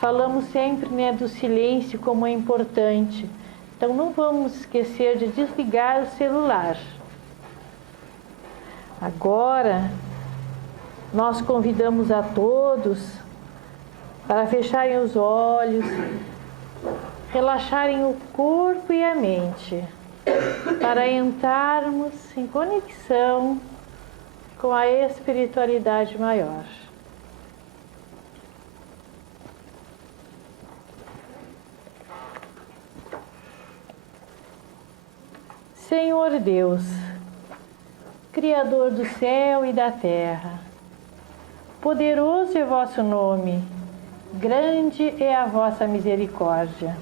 Falamos sempre, do silêncio como é importante. Então não vamos esquecer de desligar o celular. Agora, nós convidamos a todos para fecharem os olhos, relaxarem o corpo e a mente, para entrarmos em conexão com a espiritualidade maior. Senhor Deus, Criador do céu e da terra, poderoso é vosso nome, grande é a vossa misericórdia.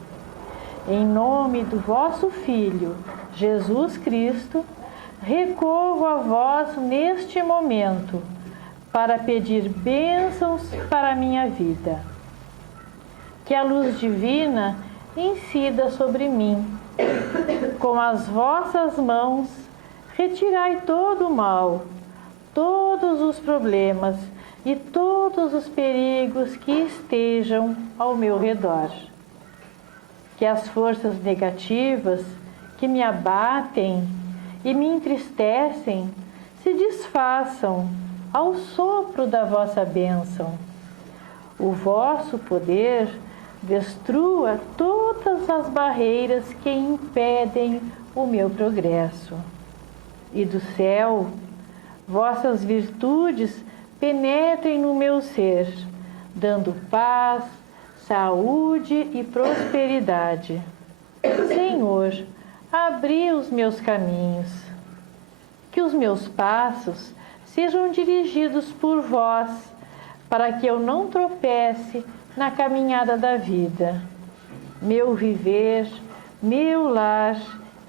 Em nome do vosso Filho, Jesus Cristo, recorro a vós neste momento para pedir bênçãos para a minha vida. Que a luz divina incida sobre mim. Com as vossas mãos, retirai todo o mal, todos os problemas e todos os perigos que estejam ao meu redor. Que as forças negativas que me abatem e me entristecem se desfaçam ao sopro da vossa bênção. O vosso poder destrua todas as barreiras que impedem o meu progresso. E do céu, vossas virtudes penetrem no meu ser, dando paz, saúde e prosperidade. Senhor, abri os meus caminhos. Que os meus passos sejam dirigidos por vós, para que eu não tropece na caminhada da vida. Meu viver, meu lar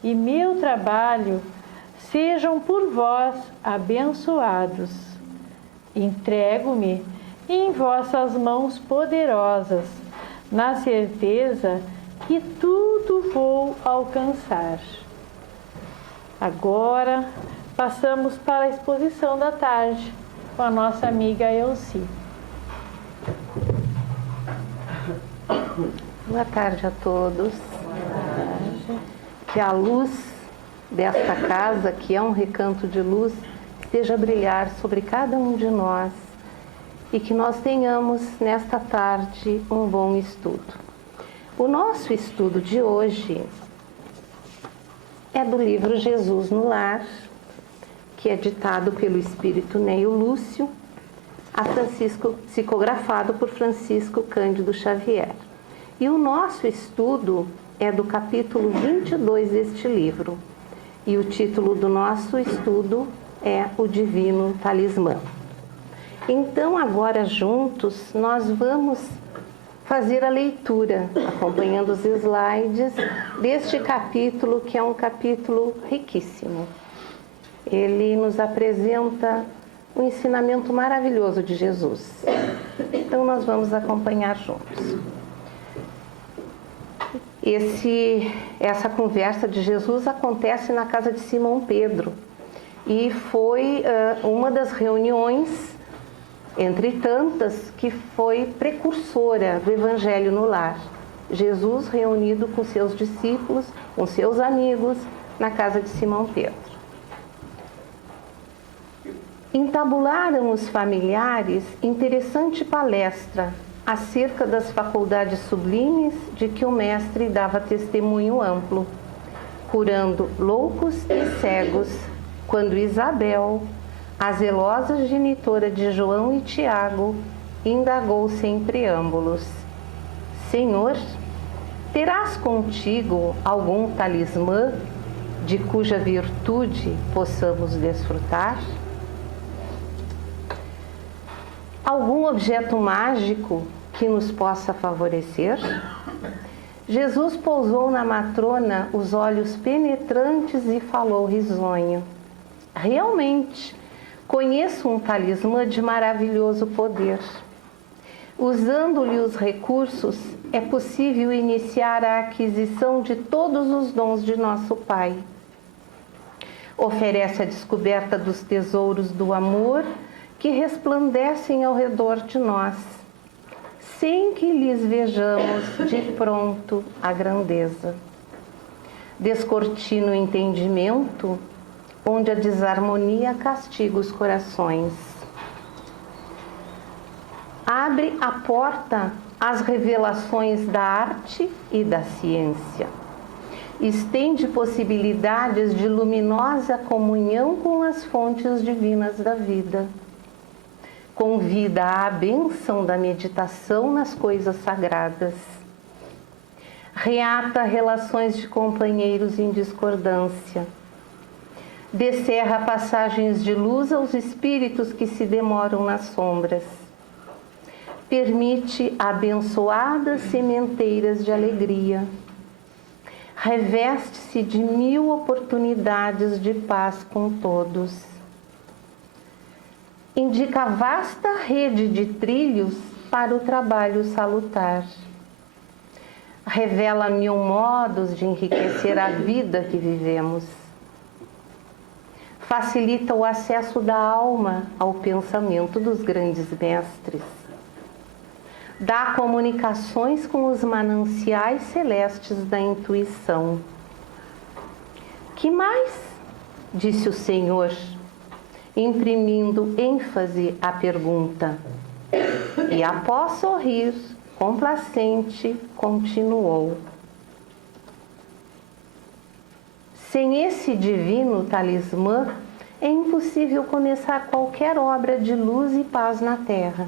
e meu trabalho sejam por vós abençoados. Entrego-me em vossas mãos poderosas, na certeza que tudo vou alcançar. Agora, passamos para a exposição da tarde com a nossa amiga Elci. Boa tarde a todos. Que a luz desta casa, que é um recanto de luz, esteja a brilhar sobre cada um de nós e que nós tenhamos nesta tarde um bom estudo. O nosso estudo de hoje é do livro Jesus no Lar, que é ditado pelo Espírito Neio Lúcio, psicografado por Francisco Cândido Xavier. E o nosso estudo é do capítulo 22 deste livro. E o título do nosso estudo é O Divino Talismã. Então, agora juntos, nós vamos fazer a leitura, acompanhando os slides deste capítulo, que é um capítulo riquíssimo. Ele nos apresenta um ensinamento maravilhoso de Jesus. Então, nós vamos acompanhar juntos. Essa conversa de Jesus acontece na casa de Simão Pedro e foi uma das reuniões, entre tantas, que foi precursora do Evangelho no Lar. Jesus reunido com seus discípulos, com seus amigos, na casa de Simão Pedro. Entabularam os familiares interessante palestra acerca das faculdades sublimes de que o Mestre dava testemunho amplo, curando loucos e cegos, quando Isabel, a zelosa genitora de João e Tiago, indagou sem preâmbulos: Senhor, terás contigo algum talismã de cuja virtude possamos desfrutar? Algum objeto mágico que nos possa favorecer? Jesus pousou na matrona os olhos penetrantes e falou risonho: realmente, Conheço um talismã de maravilhoso poder. Usando-lhe os recursos, é possível iniciar a aquisição de todos os dons de nosso Pai. Oferece a descoberta dos tesouros do amor que resplandecem ao redor de nós, sem que lhes vejamos de pronto a grandeza. Descortina o entendimento, onde a desarmonia castiga os corações. Abre a porta às revelações da arte e da ciência. Estende possibilidades de luminosa comunhão com as fontes divinas da vida. Convida à bênção da meditação nas coisas sagradas. Reata relações de companheiros em discordância. Descerra passagens de luz aos espíritos que se demoram nas sombras. Permite abençoadas sementeiras de alegria. Reveste-se de 1000 oportunidades de paz com todos. Indica vasta rede de trilhos para o trabalho salutar. Revela 1000 modos de enriquecer a vida que vivemos. Facilita o acesso da alma ao pensamento dos grandes mestres. Dá comunicações com os mananciais celestes da intuição. Que mais? Disse o Senhor, imprimindo ênfase à pergunta. E após sorrir, complacente, continuou. Sem esse divino talismã, é impossível começar qualquer obra de luz e paz na terra.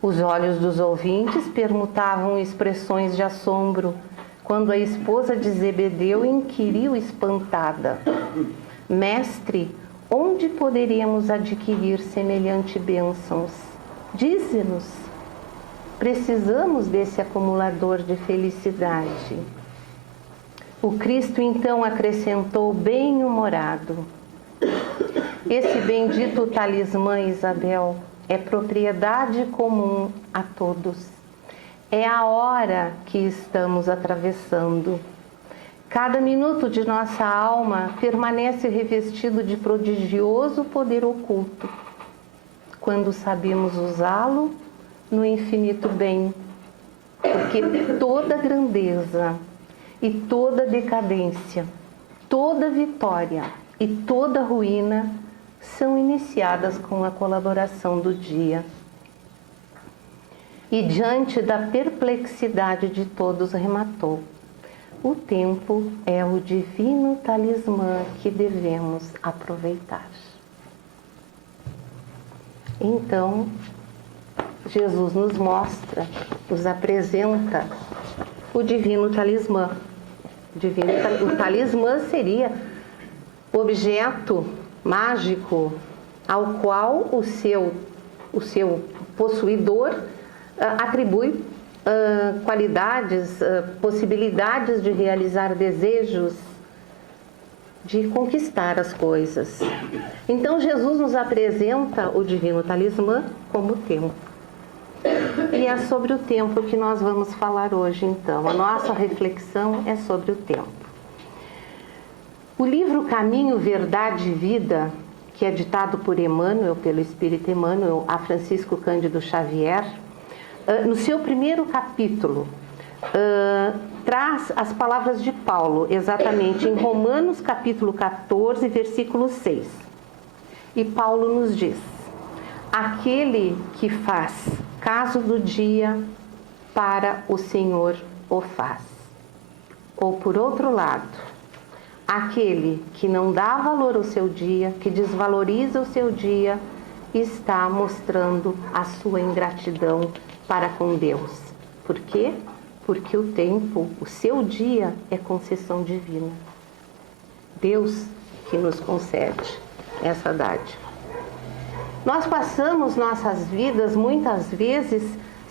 Os olhos dos ouvintes permutavam expressões de assombro, quando a esposa de Zebedeu inquiriu espantada: Mestre, onde poderíamos adquirir semelhante bênçãos? Dize-nos. Precisamos desse acumulador de felicidade. O Cristo então acrescentou bem-humorado: Esse bendito talismã, Isabel, é propriedade comum a todos. É a hora que estamos atravessando. Cada minuto de nossa alma permanece revestido de prodigioso poder oculto, quando sabemos usá-lo no infinito bem, porque toda grandeza e toda decadência, toda vitória e toda ruína são iniciadas com a colaboração do dia. E diante da perplexidade de todos rematou: o tempo é o divino talismã que devemos aproveitar. Então, Jesus nos mostra, nos apresenta o divino talismã. O talismã seria o objeto mágico ao qual o seu possuidor atribui qualidades, possibilidades de realizar desejos, de conquistar as coisas. Então Jesus nos apresenta o divino talismã como tempo. E é sobre o tempo que nós vamos falar hoje, então. A nossa reflexão é sobre o tempo. O livro Caminho, Verdade e Vida, que é ditado por Emmanuel, pelo Espírito Emmanuel, a Francisco Cândido Xavier, no seu primeiro capítulo, traz as palavras de Paulo, exatamente em Romanos capítulo 14, versículo 6. E Paulo nos diz: aquele que faz caso do dia, para o Senhor o faz. Ou por outro lado, aquele que não dá valor ao seu dia, que desvaloriza o seu dia, está mostrando a sua ingratidão para com Deus. Por quê? Porque o tempo, o seu dia, é concessão divina. Deus que nos concede essa dádiva. Nós passamos nossas vidas muitas vezes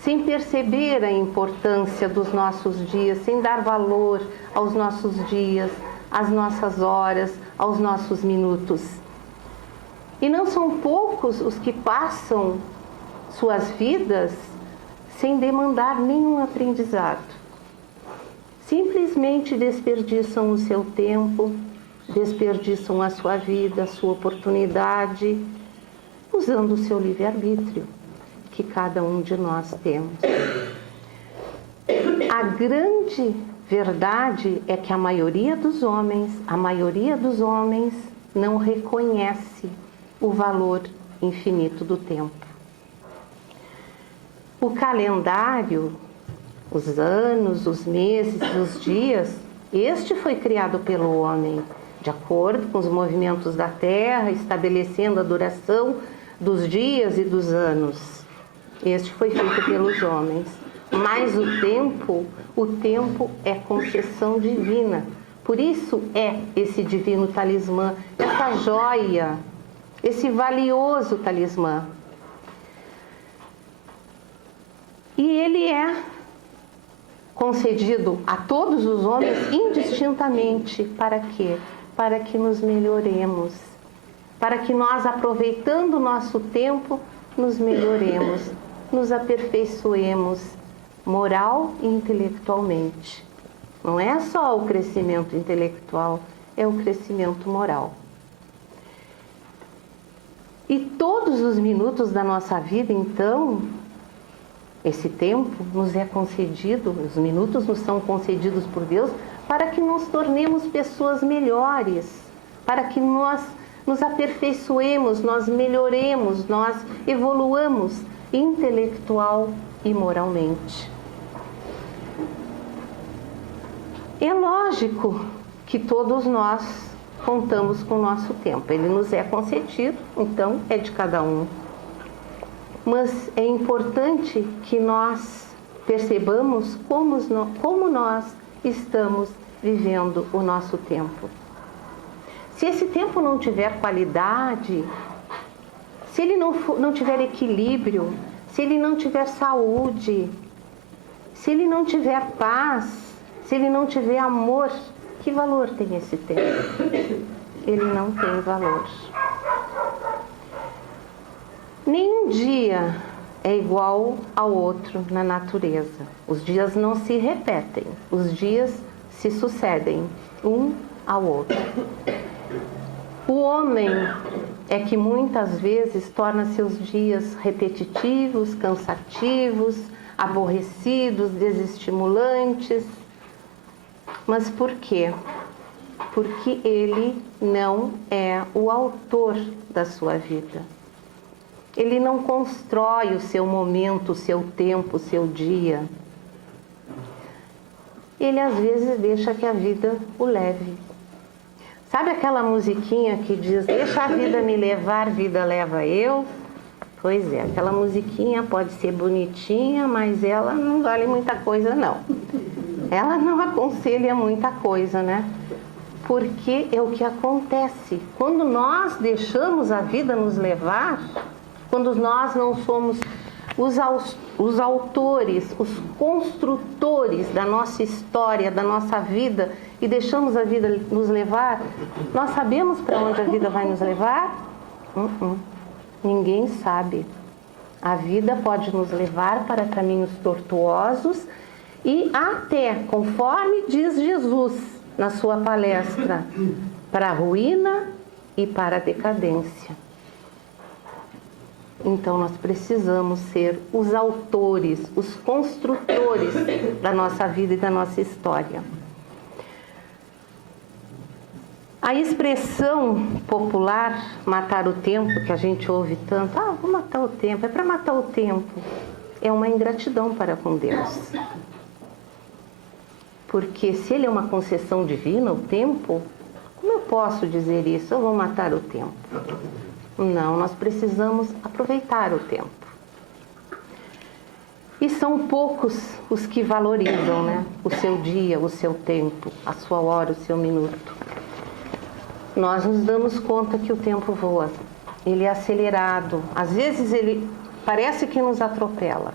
sem perceber a importância dos nossos dias, sem dar valor aos nossos dias, às nossas horas, aos nossos minutos. E não são poucos os que passam suas vidas sem demandar nenhum aprendizado. Simplesmente desperdiçam o seu tempo, desperdiçam a sua vida, a sua oportunidade, usando o seu livre-arbítrio, que cada um de nós temos. A grande verdade é que a maioria dos homens não reconhece o valor infinito do tempo. O calendário, os anos, os meses, os dias, este foi criado pelo homem, de acordo com os movimentos da Terra, estabelecendo a duração dos dias e dos anos. Este foi feito pelos homens. Mas o tempo é concessão divina. Por isso é esse divino talismã, essa joia, esse valioso talismã. E ele é concedido a todos os homens indistintamente. Para quê? Para que nos melhoremos. Para que nós, aproveitando o nosso tempo, nos melhoremos, nos aperfeiçoemos moral e intelectualmente. Não é só o crescimento intelectual, é o crescimento moral. E todos os minutos da nossa vida, então, esse tempo nos é concedido, os minutos nos são concedidos por Deus para que nos tornemos pessoas melhores, para que nós nos aperfeiçoemos, nós melhoremos, nós evoluamos intelectual e moralmente. É lógico que todos nós contamos com o nosso tempo. Ele nos é concedido, então é de cada um. Mas é importante que nós percebamos como nós estamos vivendo o nosso tempo. Se esse tempo não tiver qualidade, se ele não tiver equilíbrio, se ele não tiver saúde, se ele não tiver paz, se ele não tiver amor, que valor tem esse tempo? Ele não tem valor. Nenhum dia é igual ao outro na natureza. Os dias não se repetem, os dias se sucedem um ao outro. O homem é que muitas vezes torna seus dias repetitivos, cansativos, aborrecidos, desestimulantes. Mas por quê? Porque ele não é o autor da sua vida. Ele não constrói o seu momento, o seu tempo, o seu dia. Ele às vezes deixa que a vida o leve. Sabe aquela musiquinha que diz, deixa a vida me levar, vida leva eu? Pois é, aquela musiquinha pode ser bonitinha, mas ela não vale muita coisa não. Ela não aconselha muita coisa, né? Porque é o que acontece. Quando nós deixamos a vida nos levar, quando nós não somos os autores, os construtores da nossa história, da nossa vida, e deixamos a vida nos levar, nós sabemos para onde a vida vai nos levar? Ninguém sabe. A vida pode nos levar para caminhos tortuosos e até, conforme diz Jesus na sua palestra, para a ruína e para a decadência. Então nós precisamos ser os autores, os construtores da nossa vida e da nossa história. A expressão popular, matar o tempo, que a gente ouve tanto, vou matar o tempo, é para matar o tempo, é uma ingratidão para com Deus. Porque se ele é uma concessão divina, o tempo, como eu posso dizer isso? Eu vou matar o tempo. Não, nós precisamos aproveitar o tempo. E são poucos os que valorizam, né? O seu dia, o seu tempo, a sua hora, o seu minuto. Nós nos damos conta que o tempo voa. Ele é acelerado. Às vezes ele parece que nos atropela.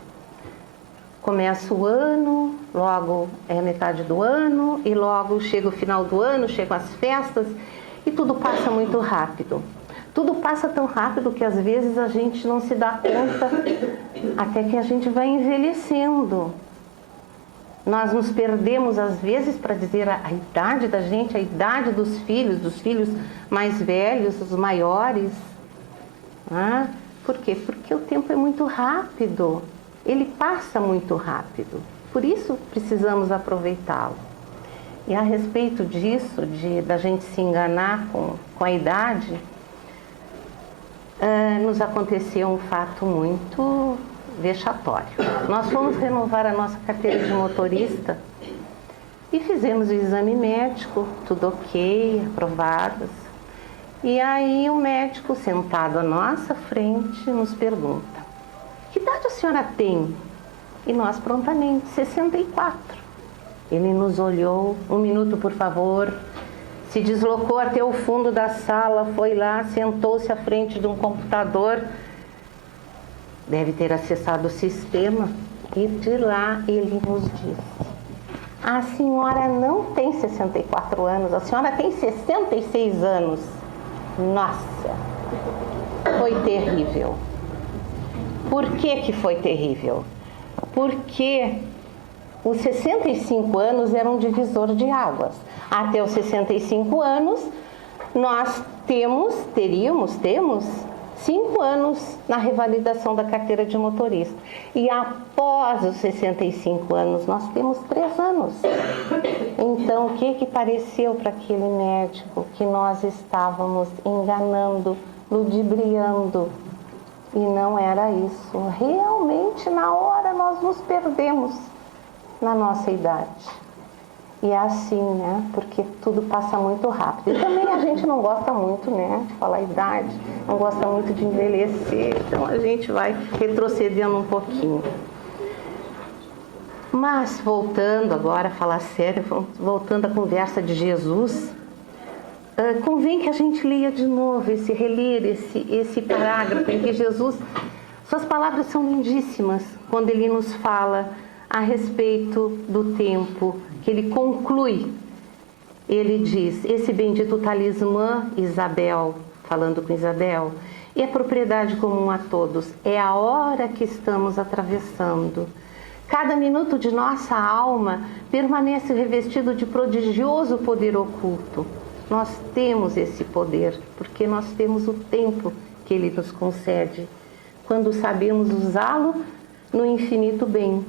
Começa o ano, logo é a metade do ano, e logo chega o final do ano, chegam as festas, e tudo passa muito rápido. Tudo passa tão rápido que às vezes a gente não se dá conta até que a gente vai envelhecendo. Nós nos perdemos às vezes para dizer a idade da gente, a idade dos filhos mais velhos, os maiores. Por quê? Porque o tempo é muito rápido, ele passa muito rápido, por isso precisamos aproveitá-lo. E a respeito disso, da gente se enganar com a idade, nos aconteceu um fato muito vexatório. Nós fomos renovar a nossa carteira de motorista e fizemos o exame médico, tudo ok, aprovados. E aí o médico, sentado à nossa frente, nos pergunta: que idade a senhora tem? E nós prontamente: 64. Ele nos olhou: 1 minuto, por favor. Se deslocou até o fundo da sala, foi lá, sentou-se à frente de um computador. Deve ter acessado o sistema. E de lá ele nos disse: a senhora não tem 64 anos, a senhora tem 66 anos. Nossa, foi terrível. Por que foi terrível? Porque os 65 anos eram um divisor de águas. Até os 65 anos, nós temos 5 anos na revalidação da carteira de motorista. E após os 65 anos, nós temos 3 anos. Então, o que pareceu para aquele médico? Que nós estávamos enganando, ludibriando. E não era isso. Realmente, na hora, nós nos perdemos na nossa idade. E é assim, né? Porque tudo passa muito rápido. E também a gente não gosta muito, né, de falar idade, não gosta muito de envelhecer, então a gente vai retrocedendo um pouquinho. Mas voltando agora a falar sério, voltando à conversa de Jesus, convém que a gente leia de novo, reler esse parágrafo em que Jesus, suas palavras são lindíssimas, quando ele nos fala a respeito do tempo, que ele conclui. Ele diz: esse bendito talismã, Isabel, falando com Isabel, é propriedade comum a todos, é a hora que estamos atravessando. Cada minuto de nossa alma permanece revestido de prodigioso poder oculto. Nós temos esse poder, porque nós temos o tempo que ele nos concede, quando sabemos usá-lo no infinito bem.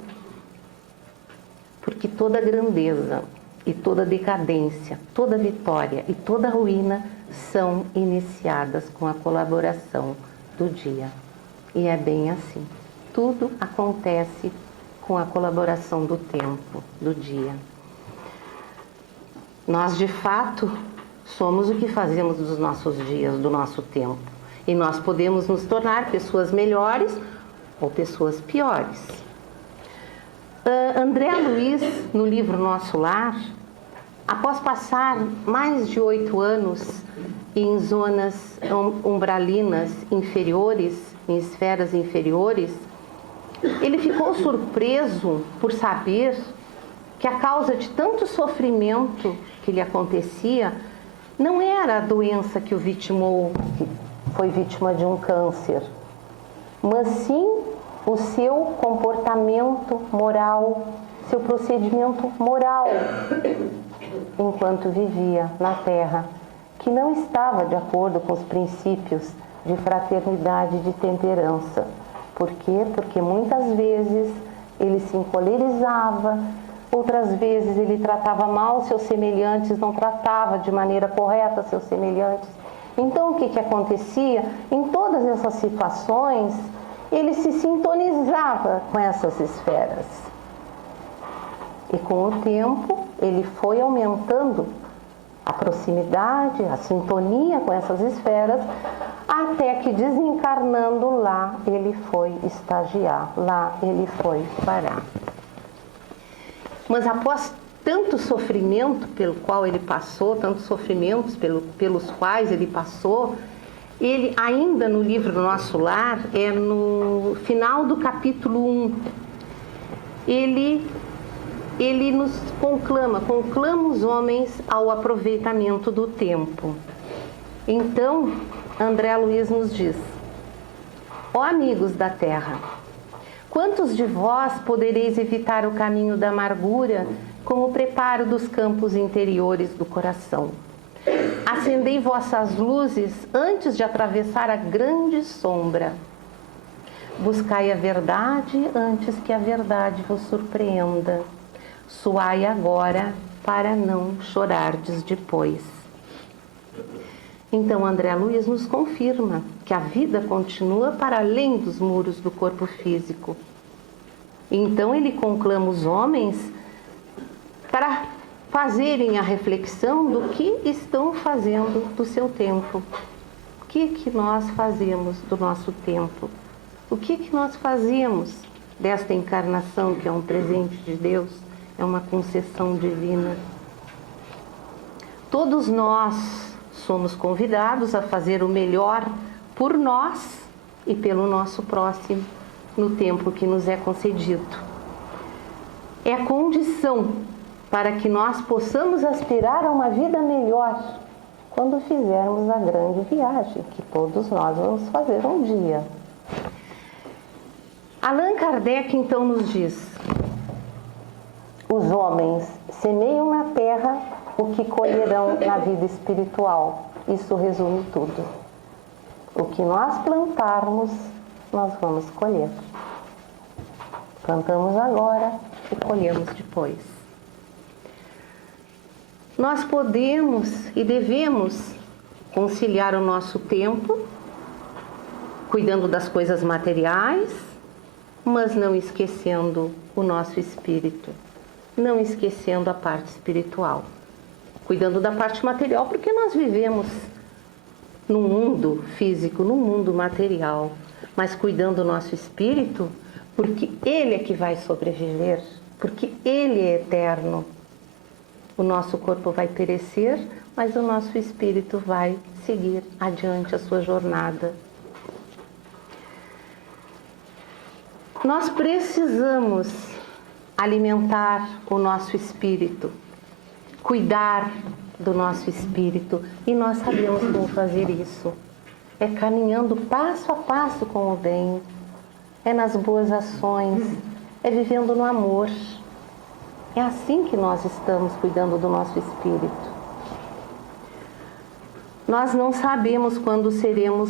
Porque toda grandeza e toda decadência, toda vitória e toda ruína são iniciadas com a colaboração do dia. E é bem assim. Tudo acontece com a colaboração do tempo, do dia. Nós, de fato, somos o que fazemos dos nossos dias, do nosso tempo. E nós podemos nos tornar pessoas melhores ou pessoas piores. André Luiz, no livro Nosso Lar, após passar mais de 8 anos em zonas umbralinas inferiores, em esferas inferiores, ele ficou surpreso por saber que a causa de tanto sofrimento que lhe acontecia não era a doença que o vitimou, que foi vítima de um câncer, mas sim o seu comportamento moral, seu procedimento moral, enquanto vivia na Terra, que não estava de acordo com os princípios de fraternidade e de temperança. Por quê? Porque muitas vezes ele se encolerizava, outras vezes ele tratava mal seus semelhantes, não tratava de maneira correta seus semelhantes. Então, o que acontecia? Em todas essas situações, ele se sintonizava com essas esferas. E com o tempo, ele foi aumentando a proximidade, a sintonia com essas esferas, até que, desencarnando lá, ele foi estagiar, lá ele foi parar. Mas após tanto sofrimento pelo qual ele passou, tantos sofrimentos pelos quais ele passou, ele, ainda no livro Nosso Lar, no final do capítulo 1, ele nos conclama os homens ao aproveitamento do tempo. Então, André Luiz nos diz: ó amigos da terra, quantos de vós podereis evitar o caminho da amargura com o preparo dos campos interiores do coração? Acendei vossas luzes antes de atravessar a grande sombra. Buscai a verdade antes que a verdade vos surpreenda. Suai agora para não chorardes depois. Então André Luiz nos confirma que a vida continua para além dos muros do corpo físico. Então ele conclama os homens para fazerem a reflexão do que estão fazendo do seu tempo. O que nós fazemos do nosso tempo? O que nós fazemos desta encarnação, que é um presente de Deus, é uma concessão divina? Todos nós somos convidados a fazer o melhor por nós e pelo nosso próximo no tempo que nos é concedido. É a condição para que nós possamos aspirar a uma vida melhor quando fizermos a grande viagem que todos nós vamos fazer um dia. Allan Kardec então nos diz: os homens semeiam na terra o que colherão na vida espiritual. Isso resume tudo. O que nós plantarmos, nós vamos colher. Plantamos agora e colhemos depois. Nós podemos e devemos conciliar o nosso tempo, cuidando das coisas materiais, mas não esquecendo o nosso espírito, não esquecendo a parte espiritual. Cuidando da parte material, porque nós vivemos num mundo físico, num mundo material, mas cuidando do nosso espírito, porque ele é que vai sobreviver, porque ele é eterno. O nosso corpo vai perecer, mas o nosso espírito vai seguir adiante a sua jornada. Nós precisamos alimentar o nosso espírito, cuidar do nosso espírito, e nós sabemos como fazer isso. É caminhando passo a passo com o bem, é nas boas ações, é vivendo no amor. É assim que nós estamos cuidando do nosso espírito. Nós não sabemos quando seremos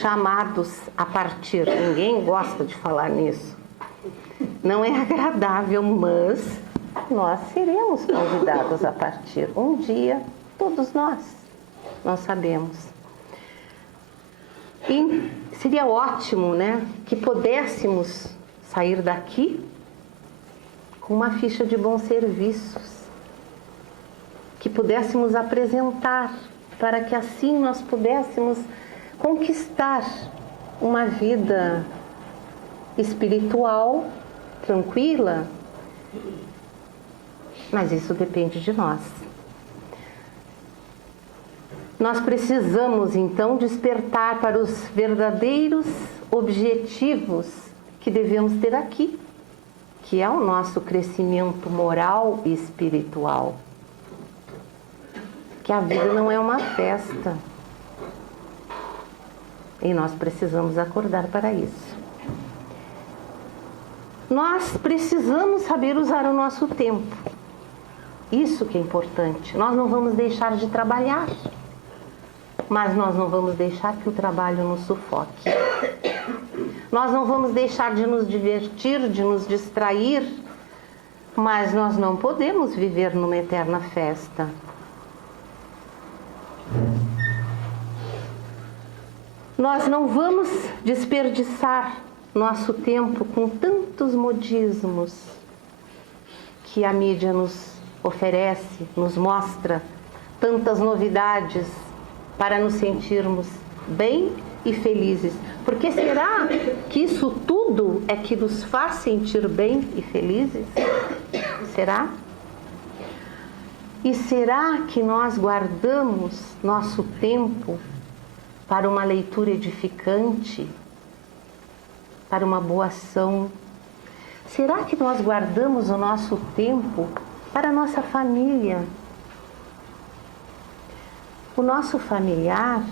chamados a partir. Ninguém gosta de falar nisso. Não é agradável, mas nós seremos convidados a partir. Um dia, todos nós sabemos. E seria ótimo, né, que pudéssemos sair daqui com uma ficha de bons serviços, que pudéssemos apresentar, para que assim nós pudéssemos conquistar uma vida espiritual tranquila. Mas isso depende de nós. Nós precisamos então despertar para os verdadeiros objetivos que devemos ter aqui, que é o nosso crescimento moral e espiritual. Que a vida não é uma festa. E nós precisamos acordar para isso. Nós precisamos saber usar o nosso tempo. Isso que é importante. Nós não vamos deixar de trabalhar, mas nós não vamos deixar que o trabalho nos sufoque. Nós não vamos deixar de nos divertir, de nos distrair, mas nós não podemos viver numa eterna festa. Nós não vamos desperdiçar nosso tempo com tantos modismos que a mídia nos oferece, nos mostra, tantas novidades para nos sentirmos bem e felizes. Porque será que isso tudo é que nos faz sentir bem e felizes? Será? E será que nós guardamos nosso tempo para uma leitura edificante, para uma boa ação? Será que nós guardamos o nosso tempo para a nossa família? O nosso familiar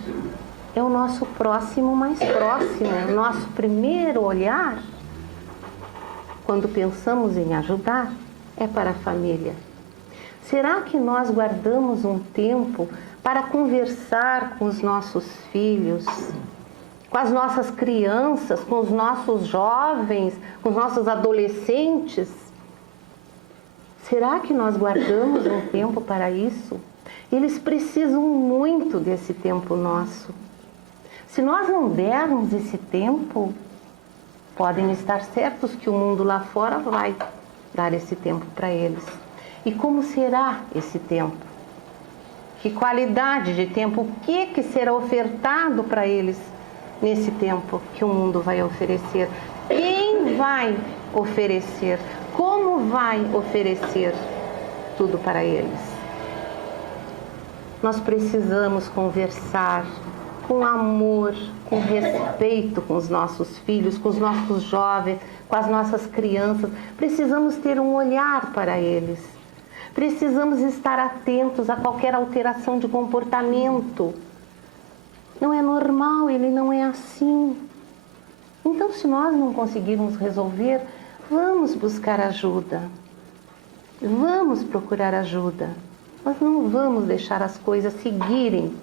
é o nosso próximo mais próximo, é o nosso primeiro olhar, quando pensamos em ajudar, é para a família. Será que nós guardamos um tempo para conversar com os nossos filhos, com as nossas crianças, com os nossos jovens, com os nossos adolescentes? Será que nós guardamos um tempo para isso? Eles precisam muito desse tempo nosso. Se nós não dermos esse tempo, podem estar certos que o mundo lá fora vai dar esse tempo para eles. E como será esse tempo? Que qualidade de tempo? O que será ofertado para eles nesse tempo que o mundo vai oferecer? Quem vai oferecer? Como vai oferecer tudo para eles? Nós precisamos conversar com amor, com respeito com os nossos filhos, com os nossos jovens, com as nossas crianças. Precisamos ter um olhar para eles. Precisamos estar atentos a qualquer alteração de comportamento. Não é normal, ele não é assim. Então, se nós não conseguirmos resolver, vamos buscar ajuda. Vamos procurar ajuda. Nós não vamos deixar as coisas seguirem,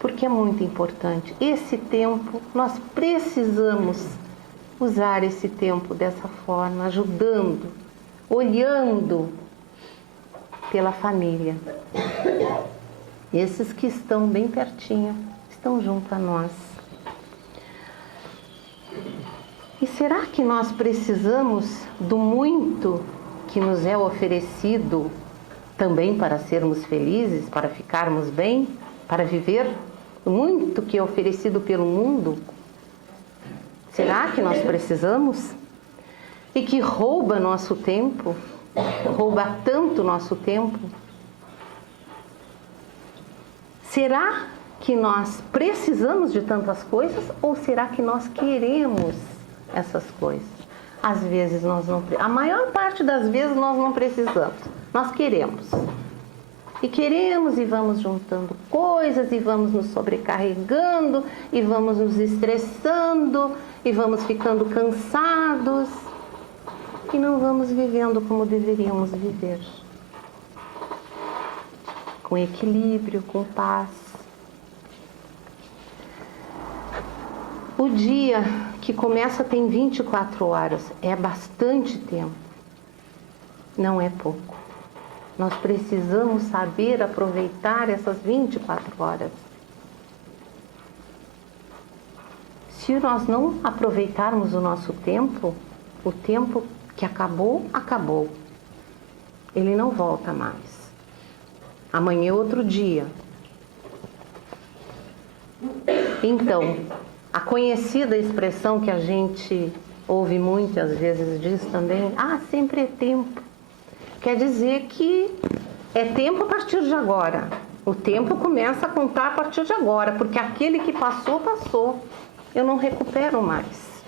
porque é muito importante. Esse tempo, nós precisamos usar esse tempo dessa forma, ajudando, olhando pela família. Esses que estão bem pertinho, estão junto a nós. E será que nós precisamos do muito que nos é oferecido também para sermos felizes, para ficarmos bem, para viver? Muito que é oferecido pelo mundo? Será que nós precisamos? E que rouba nosso tempo, rouba tanto nosso tempo? Será que nós precisamos de tantas coisas ou será que nós queremos essas coisas? Às vezes nós não, a maior parte das vezes nós não precisamos, nós queremos. E queremos e vamos juntando coisas e vamos nos sobrecarregando e vamos nos estressando e vamos ficando cansados e não vamos vivendo como deveríamos viver. Com equilíbrio, com paz. O dia que começa tem 24 horas, é bastante tempo, não é pouco. Nós precisamos saber aproveitar essas 24 horas. Se nós não aproveitarmos o nosso tempo, o tempo que acabou, acabou. Ele não volta mais. Amanhã é outro dia. Então, a conhecida expressão que a gente ouve muitas vezes diz também, sempre é tempo. Quer dizer que é tempo a partir de agora. O tempo começa a contar a partir de agora, porque aquele que passou, passou. Eu não recupero mais.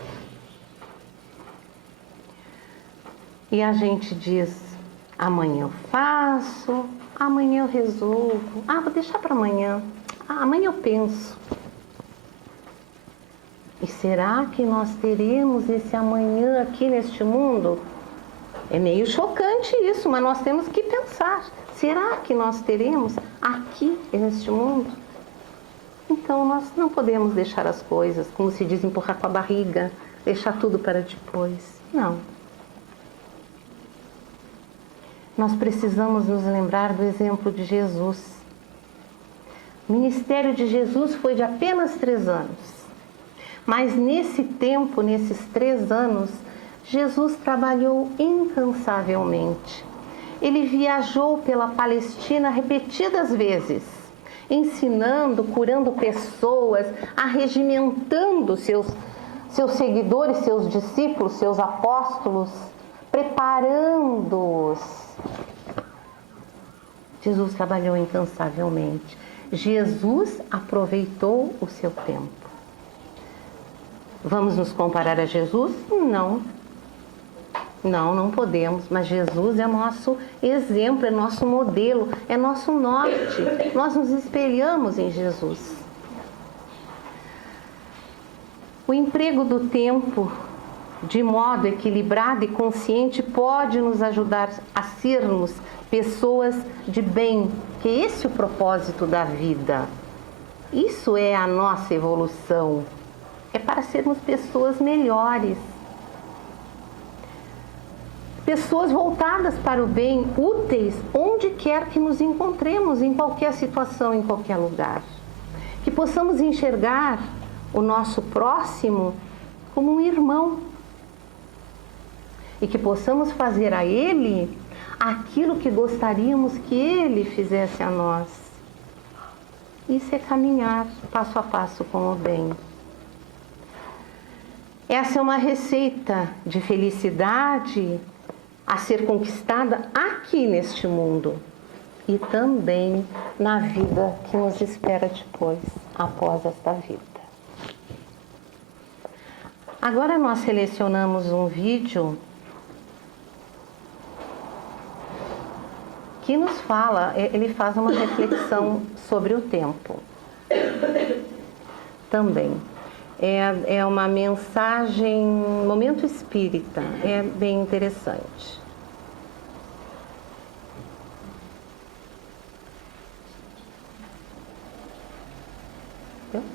E a gente diz, amanhã eu faço, amanhã eu resolvo, vou deixar para amanhã, amanhã eu penso. E será que nós teremos esse amanhã aqui neste mundo? É meio chocante isso, mas nós temos que pensar. Será que nós teremos aqui neste mundo? Então nós não podemos deixar as coisas, como se diz, empurrar com a barriga, deixar tudo para depois. Não. Nós precisamos nos lembrar do exemplo de Jesus. O ministério de Jesus foi de apenas 3 anos. Mas nesse tempo, nesses 3 anos, Jesus trabalhou incansavelmente. Ele viajou pela Palestina repetidas vezes, ensinando, curando pessoas, arregimentando seus seguidores, seus discípulos, seus apóstolos, preparando-os. Jesus trabalhou incansavelmente. Jesus aproveitou o seu tempo. Vamos nos comparar a Jesus? Não. Não podemos, mas Jesus é nosso exemplo, é nosso modelo, é nosso norte. Nós nos espelhamos em Jesus. O emprego do tempo de modo equilibrado e consciente pode nos ajudar a sermos pessoas de bem, que esse é o propósito da vida. Isso é a nossa evolução. É para sermos pessoas melhores. Pessoas voltadas para o bem, úteis, onde quer que nos encontremos, em qualquer situação, em qualquer lugar. Que possamos enxergar o nosso próximo como um irmão. E que possamos fazer a ele aquilo que gostaríamos que ele fizesse a nós. Isso é caminhar passo a passo com o bem. Essa é uma receita de felicidade a ser conquistada aqui neste mundo e também na vida que nos espera depois, após esta vida. Agora nós selecionamos um vídeo que nos fala, ele faz uma reflexão sobre o tempo. Também. É uma mensagem, momento espírita, é bem interessante. Entendeu?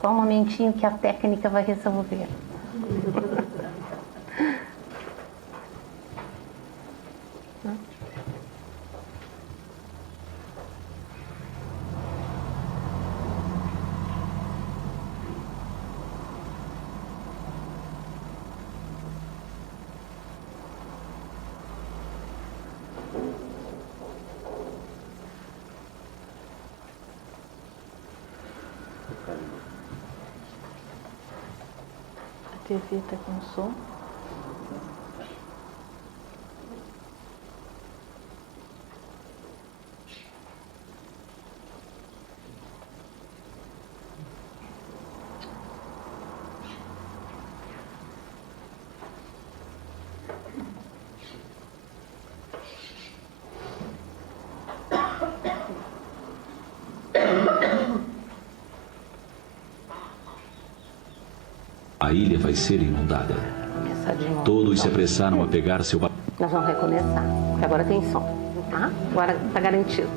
Só um momentinho que a técnica vai resolver. A TV está com som. A ilha vai ser inundada. Todos se apressaram a pegar seu... Nós vamos recomeçar, porque agora tem som, tá? Agora está garantido.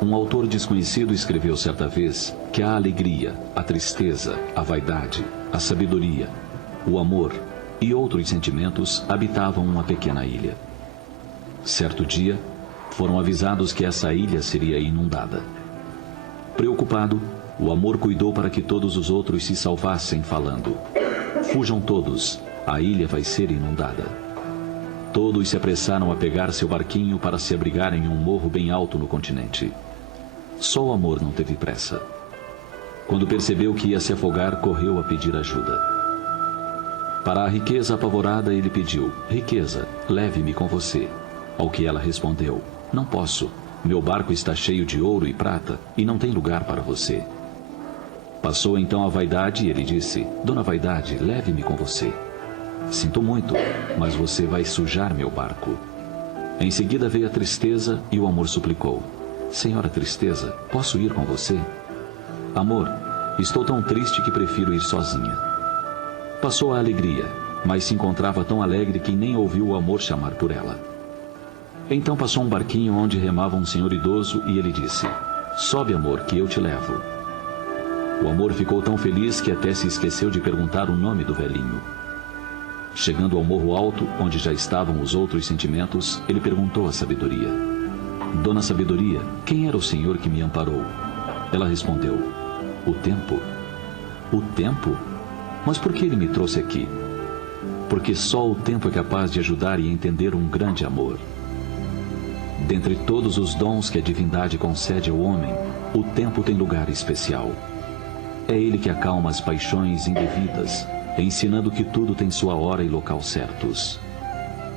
Um autor desconhecido escreveu certa vez que a alegria, a tristeza, a vaidade, a sabedoria, o amor e outros sentimentos habitavam uma pequena ilha. Certo dia, foram avisados que essa ilha seria inundada. Preocupado, o amor cuidou para que todos os outros se salvassem, falando: fujam todos, a ilha vai ser inundada. Todos se apressaram a pegar seu barquinho para se abrigar em um morro bem alto no continente. Só o amor não teve pressa. Quando percebeu que ia se afogar, correu a pedir ajuda. Para a riqueza apavorada, ele pediu: riqueza, leve-me com você. Ao que ela respondeu: não posso. Meu barco está cheio de ouro e prata e não tem lugar para você. Passou então a vaidade e ele disse: dona Vaidade, leve-me com você. Sinto muito, mas você vai sujar meu barco. Em seguida veio a tristeza e o amor suplicou: senhora Tristeza, posso ir com você? Amor, estou tão triste que prefiro ir sozinha. Passou a alegria, mas se encontrava tão alegre que nem ouviu o amor chamar por ela. Então passou um barquinho onde remava um senhor idoso e ele disse: sobe, amor, que eu te levo. O amor ficou tão feliz que até se esqueceu de perguntar o nome do velhinho. Chegando ao morro alto, onde já estavam os outros sentimentos, ele perguntou à Sabedoria: dona Sabedoria, quem era o senhor que me amparou? Ela respondeu: o tempo. O tempo? Mas por que ele me trouxe aqui? Porque só o tempo é capaz de ajudar e entender um grande amor. Dentre todos os dons que a divindade concede ao homem, o tempo tem lugar especial. É ele que acalma as paixões indevidas, ensinando que tudo tem sua hora e local certos.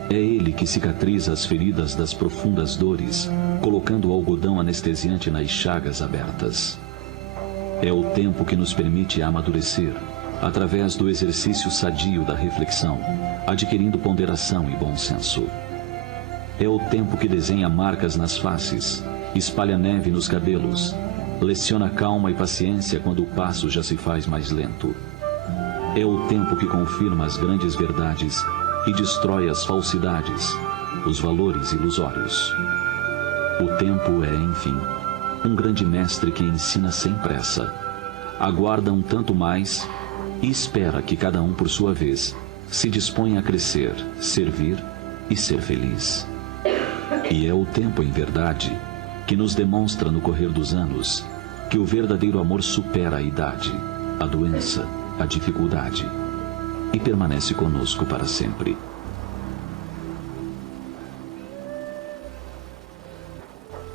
É ele que cicatriza as feridas das profundas dores, colocando o algodão anestesiante nas chagas abertas. É o tempo que nos permite amadurecer, através do exercício sadio da reflexão, adquirindo ponderação e bom senso. É o tempo que desenha marcas nas faces, espalha neve nos cabelos, leciona calma e paciência quando o passo já se faz mais lento. É o tempo que confirma as grandes verdades e destrói as falsidades, os valores ilusórios. O tempo é, enfim, um grande mestre que ensina sem pressa, aguarda um tanto mais e espera que cada um, por sua vez, se disponha a crescer, servir e ser feliz. E é o tempo, em verdade, que nos demonstra no correr dos anos que o verdadeiro amor supera a idade, a doença, a dificuldade e permanece conosco para sempre.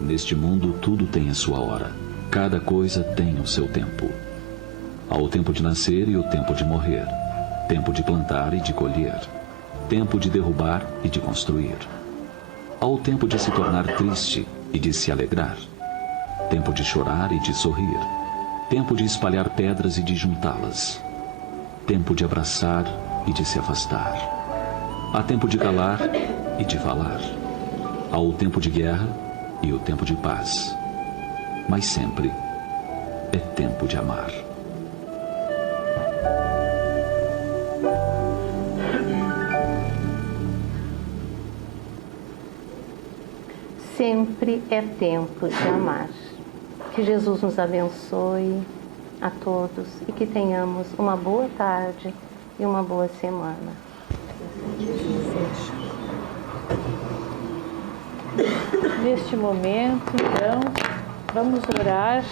Neste mundo tudo tem a sua hora, cada coisa tem o seu tempo. Há o tempo de nascer e o tempo de morrer, tempo de plantar e de colher, tempo de derrubar e de construir. Há o tempo de se tornar triste e de se alegrar, tempo de chorar e de sorrir, tempo de espalhar pedras e de juntá-las, tempo de abraçar e de se afastar. Há tempo de calar e de falar. Há o tempo de guerra e o tempo de paz. Mas sempre é tempo de amar. Sempre é tempo de amar. Que Jesus nos abençoe a todos e que tenhamos uma boa tarde e uma boa semana. Neste momento, então, vamos orar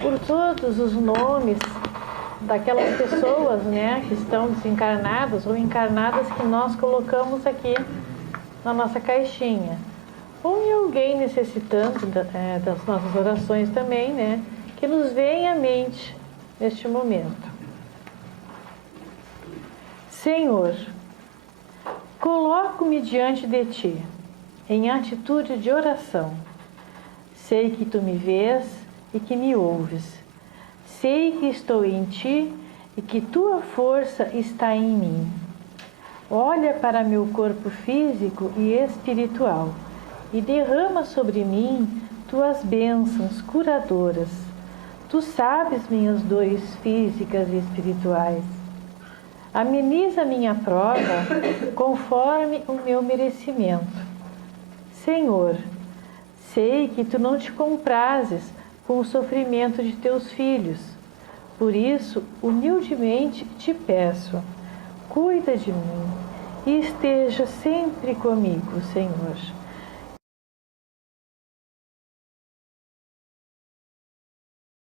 por todos os nomes daquelas pessoas, né, que estão desencarnadas ou encarnadas que nós colocamos aqui na nossa caixinha. Ou em alguém necessitando das nossas orações também, né, que nos venha à mente neste momento. Senhor, coloco-me diante de Ti, em atitude de oração. Sei que Tu me vês e que me ouves. Sei que estou em Ti e que Tua força está em mim. Olha para meu corpo físico e espiritual e derrama sobre mim Tuas bênçãos curadoras. Tu sabes minhas dores físicas e espirituais. Ameniza minha prova conforme o meu merecimento. Senhor, sei que Tu não te comprases com o sofrimento de Teus filhos. Por isso, humildemente te peço, cuida de mim e esteja sempre comigo, Senhor.